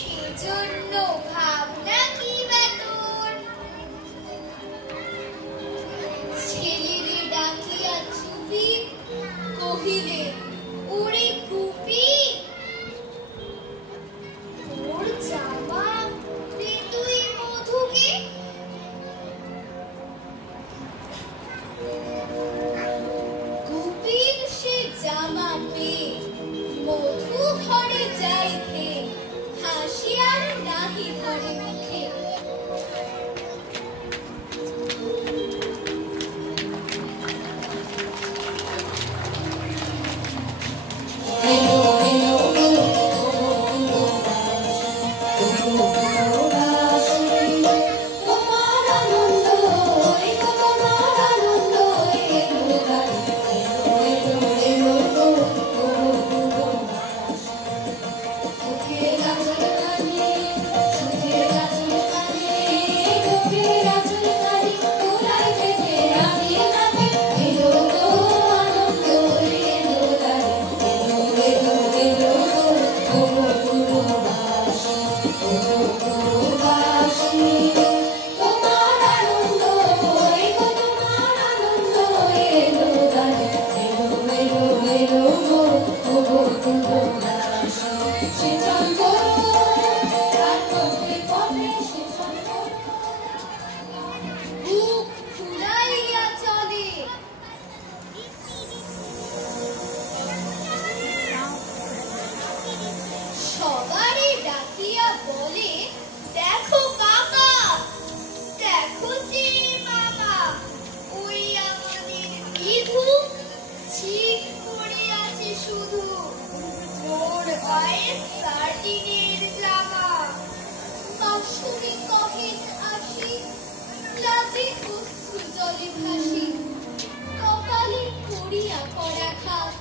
সেজন্য ভাবনা কি বেতন ছেলেরে ডাকিয়া চুপি কহিলে ওরে কুপি তোর জামা দে তুই মধুকে কুপির সে জামা পেয়ে মধু ঘরে যাইতে হাসিয়ার নাহি ধরে মুখে সবারই ডাকিয়া বলে দেখো কাকা দেখো যে মামা ওই আমাদের বিধু ছিট পড়ে আছে শুধু ওর গায়ে সার্টিনের জামা বাসুরি কহেন আসি লাজে অশ্রু জলে ভাসি কপালে পড়িয়া পড়া ঘাত